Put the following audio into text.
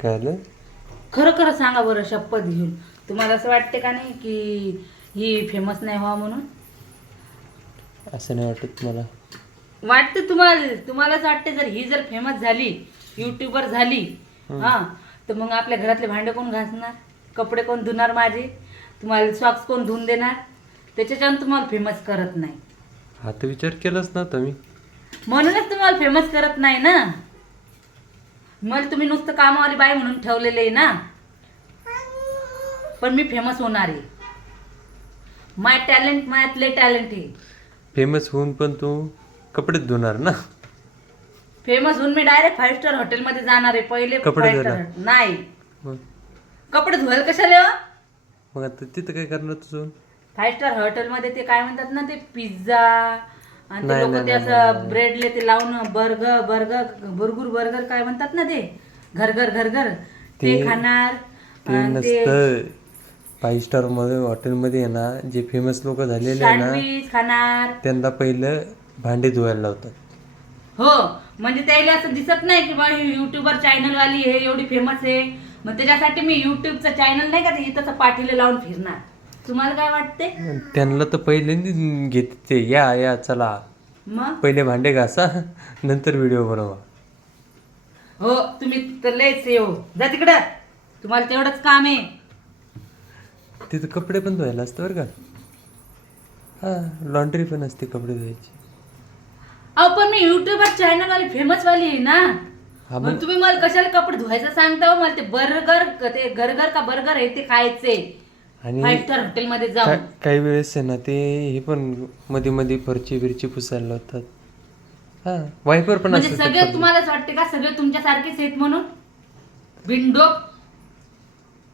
काय आलं? खरं खरं सांगा बरं, शपथ घेऊन. तुम्हाला असं वाटते का नाही की ही फेमस नाही व्हावं म्हणून? असं नाही वाटत मला. वाटते तुम्हालाच वाटते. जर ही जर फेमस झाली, युट्यूबर झाली, हा, तर मग आपल्या घरातले भांडे कोण घासणार, कपडे कोण धुणार माझे, तुम्हाला सॉक्स कोण धुवून देणार? त्याच्याच्यानं तुम्हाला फेमस करत नाही. हा तर विचार केलाच नव्हता मी. म्हणूनच तुम्हाला फेमस करत नाही ना. मला तुम्ही नुसतं कामावाली बाई म्हणून ठेवलेले आहे ना. पण मी फेमस होणार आहे. माय टॅलेंट, माझ्यातले टॅलेंट आहे. फेमस होऊन पण तू कपडेच धुणार ना? फेमस होऊन मी डायरेक्ट 5 स्टार हॉटेलमध्ये जाणार आहे. पहिले कपडे 5 स्टार धुणार? नाही. मग कपडे धुवायला कशाला हो? मग आता तिथं काय करणार तुझं? 5 स्टार हॉटेलमध्ये ते काय म्हणतात ना, ते पिझ्झा आणि ते नाही, लोक नाही, ते नाही, असं नाही. ब्रेडले ते लावून बर्गर काय म्हणतात ना, ते घर ते खाणार. ते आणि ते नसतं. 5 स्टार मध्ये हॉटेलमध्ये आहे ना, जे फेमस लोक झालेले आहे ना, सँडविच खाणार. त्यांना पहिलं भांडे धुवायला लावतात. हो, म्हणजे त्याला असं दिसत नाही की बा ही युट्यूबर चॅनल वाली हे एवढी फेमस आहे, मग त्याच्यासाठी मी युट्यूबचं चॅनल नाही का ते इथं पाठीला लावून फिरणार. तुम्हाला काय वाटते? त्यांना तर पहिले घेते ते, या चला, मग पहिले भांडे घासा, नंतर व्हिडिओ बनवा. हो, तुम्ही तर लयच हे हो. जा तिकडं, तुम्हाला तेवढंच काम आहे. तिथं कपडे पण धुवायला असतं बरं का. हां, लॉन्ड्री पण असते कपडे धुवायची. अहो पण मी युट्यूबर चॅनल वाली फेमस वाली आहे ना. हा, मग तुम्ही मला कशाला कपडे धुवायचं सांगता हो? मला ते बर्गर आहे ते खायचे आणि 5 स्टार हॉटेलमध्ये जाऊन. काही वेळेस आहे ना, ते हे पण मध्ये मध्ये फरची बिरची पुसायला लावतात. वायपर पण म्हणजे असतं सगळे तुम्हालाच वाटते का सगळे तुमच्यासारखेच आहेत म्हणून? विंडो